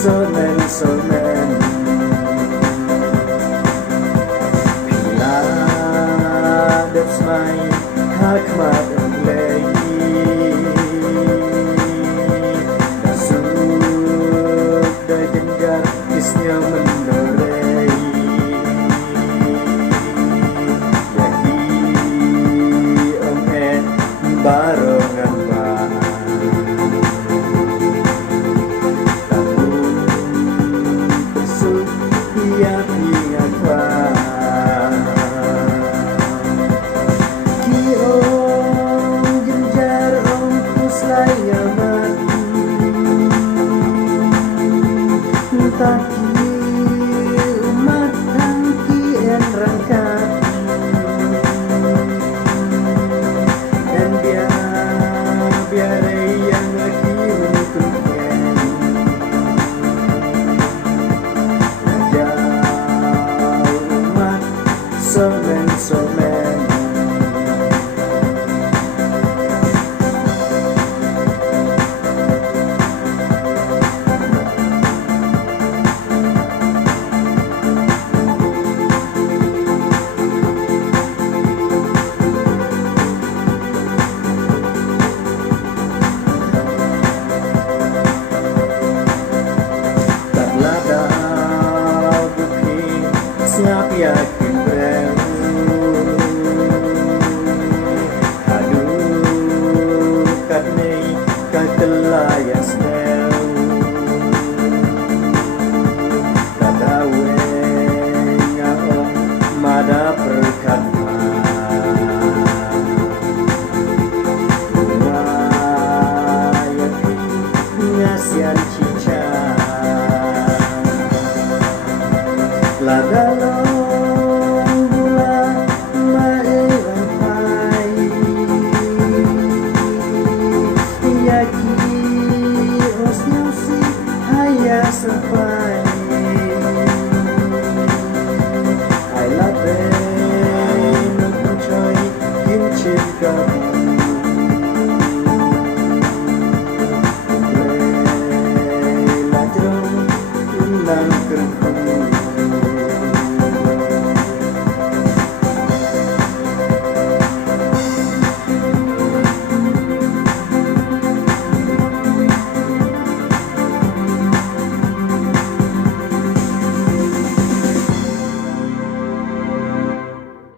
Somen Bila Depsmai Hakmat Lei Dasuk Dajengar Kisnya Mendorei Yaki Om Barongan Taki umat tangki en rangkat dan biar yang lagi untuknya najau umat somen Siap yakin beru Aduh katnei katelaya sneu Tadawe ngaom mada perkatma Mayaki ngasian cica Ladalong gula mairang pai Yaki osnyusi haya sampai I love it Nukucoy kincin kamu Lejong undang kerja